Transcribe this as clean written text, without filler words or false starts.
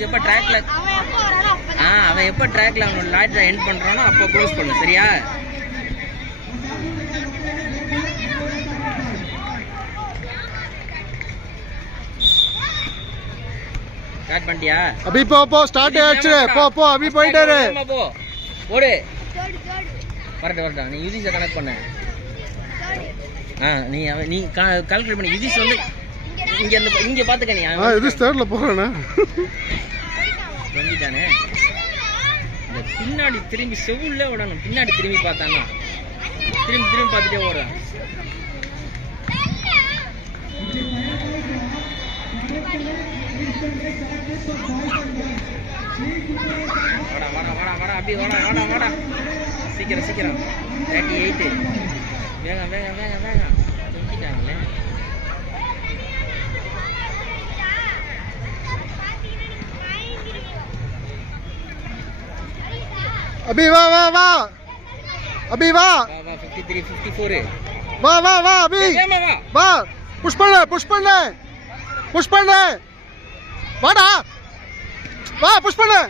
Race எப்போ ட்ராக்ல அவன் எப்போ ட்ராக்ல அவனோட லாய்டரை எண்ட் பண்ணுறானோ அப்போ க்ளோஸ் பண்ணு, சரியா? ஸ்டார்ட் பண்ணிட்டியா? अभी போ ஸ்டார்ட் ஆயிடுச்சு. போ அபி போயிட்டாரு. போ ஓடு. வரட்டும் நீ யுதிஷை கனெக்ட் பண்ண. நீ கால்குலேட் பண்ணி யுதிஷ் வந்து இங்க பாத்துக்க. நீ யுதிஷ் தேர்ட்ல போறானே. வந்துட்டானே. இந்த பின்னாடி திரும்பி செவுல்ல ஓடணும். பின்னாடி திரும்பி பார்த்தானா திரும்பி பார்த்துட்டே ஓடுறான். வாடா அபி வாடா சீக்கிரம் 38 வேகம் தூக்கிட்டாங்களே. अभी வா अभी வா 53 54 வா अभी வா புஷ் பண்ணு வாடா வா புஷ் பண்ணு